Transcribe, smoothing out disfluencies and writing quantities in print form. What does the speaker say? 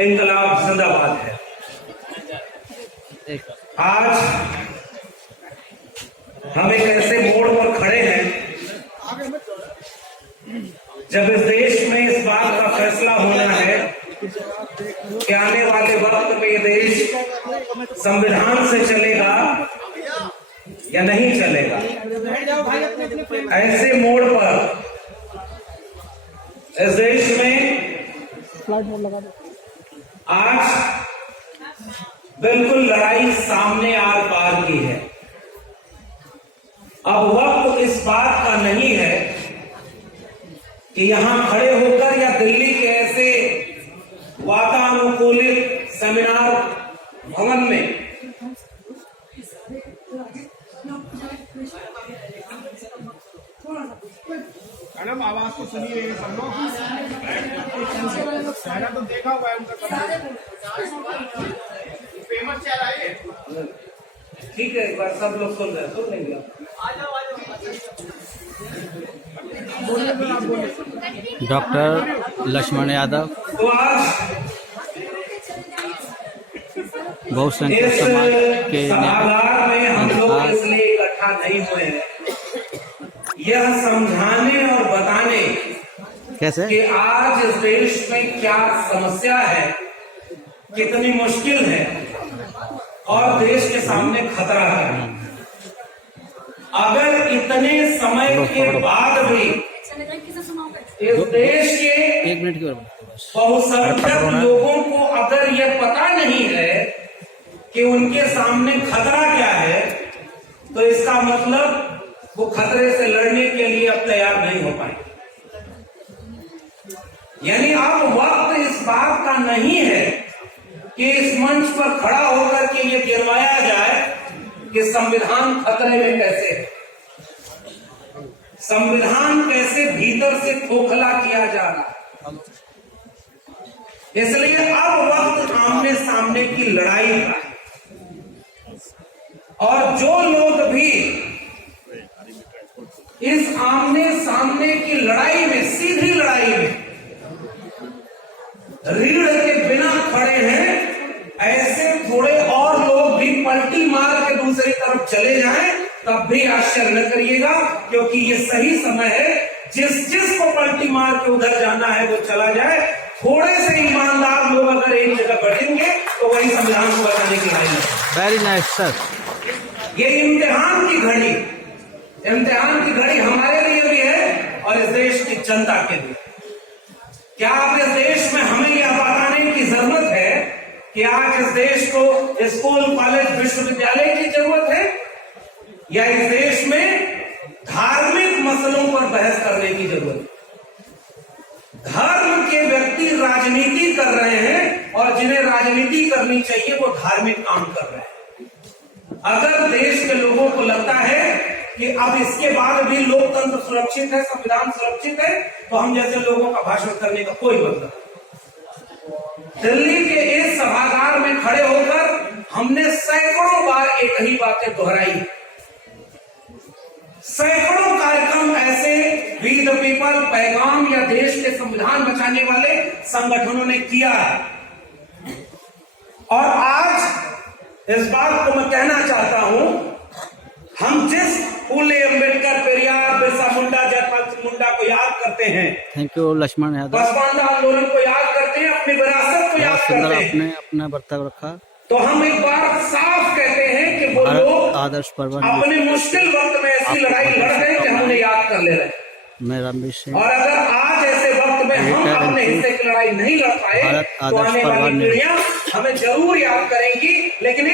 इंकलाब जिंदाबाद है। आज हम एक ऐसे मोड़ पर खड़े हैं जब इस देश में इस बात का फैसला होना है कि आने वाले वक्त में ये देश संविधान से चलेगा या नहीं चलेगा। ऐसे मोड़ पर इस देश में आज बिल्कुल लड़ाई सामने आर पार की है। अब वक्त इस बात का नहीं है कि यहां खड़े होकर या दिल्ली के ऐसे वातानुकूलित सेमिनार भवन में मैडम आवाज तो सुनिए सब लोग। चेहरा तो देखा हुआ है उनका, फेमस चेहरा है। ठीक है, एक बार सब लोग सुन रहे सुन लेंगे। डॉक्टर लक्ष्मण यादव तो आज बहुसंख्यक इस समाज के सभागार में हम लोग इसलिए इकट्ठा नहीं हुए हैं यह समझाने और बताने कैसे कि आज इस देश में क्या समस्या है, कितनी मुश्किल है और देश के सामने खतरा है। अगर इतने समय के बाद भी इस देश के 1 मिनट की बहुसंख्यक लोगों को अगर यह पता नहीं है कि उनके सामने खतरा क्या है, तो इसका मतलब वो खतरे से लड़ने के लिए अब तैयार नहीं हो पाए। यानी अब वक्त इस बात का नहीं है कि इस मंच पर खड़ा होकर के ये गिरवाया जाए कि संविधान खतरे में कैसे है, संविधान कैसे भीतर से खोखला किया जा रहा है। इसलिए अब वक्त आमने सामने की लड़ाई का है और जो लोग भी इस आमने सामने की लड़ाई में, सीधी लड़ाई में रीढ़ के बिना खड़े हैं, ऐसे थोड़े और लोग भी पलटी मार के दूसरी तरफ चले जाएं तब भी आश्चर्य न करिएगा, क्योंकि ये सही समय है। जिसको पलटी मार के उधर जाना है वो चला जाए। थोड़े से ईमानदार लोग अगर एक जगह बैठेंगे तो वही संविधान को बचाने की लड़ाई है। Very nice sir. ये इम्तिहान की घड़ी हमारे लिए भी है और इस देश की जनता के लिए। क्या आप इस देश में हमें यह बताने की जरूरत है कि आज इस देश को स्कूल, कॉलेज, विश्वविद्यालय की जरूरत है या इस देश में धार्मिक मसलों पर बहस करने की जरूरत है? धर्म के व्यक्ति राजनीति कर रहे हैं और जिन्हें राजनीति करनी चाहिए वो धार्मिक काम कर रहे हैं। अगर देश के लोगों को लगता है कि अब इसके बाद भी लोकतंत्र सुरक्षित है, संविधान सुरक्षित है, तो हम जैसे लोगों का भाषण करने का कोई मतलब नहीं। दिल्ली के इस सभागार में खड़े होकर हमने सैकड़ों बार एक ही बातें दोहराई। सैकड़ों कार्यक्रम ऐसे वी द पीपल, पैगाम या देश के संविधान बचाने वाले संगठनों ने किया है। और आज इस बात को मैं कहना चाहता हूं, हम जिस फूले, अम्बेडकर, पेरियार, बिरसा मुंडा, जयपाल सिंह मुंडा को याद करते हैं, थैंक यू लक्ष्मण यादव, बसपांडा आंदोलन को याद करते हैं, अपनी विरासत को याद करते हैं, आपने अपना बर्ताव रखा, तो हम एक बार साफ कहते हैं कि वो लोग आदर्श पर्व अपने मुश्किल वक्त में ऐसी लड़ाई लड़ गए कि हमने याद कर ले रहे हैं। मैं रामवीर सिंह, और अगर आज ऐसे वक्त में हम अपने हिस्से की लड़ाई नहीं लड़ पाए तो आने वाली पीढ़ियां हमें जरूर याद करेंगी। लेकिन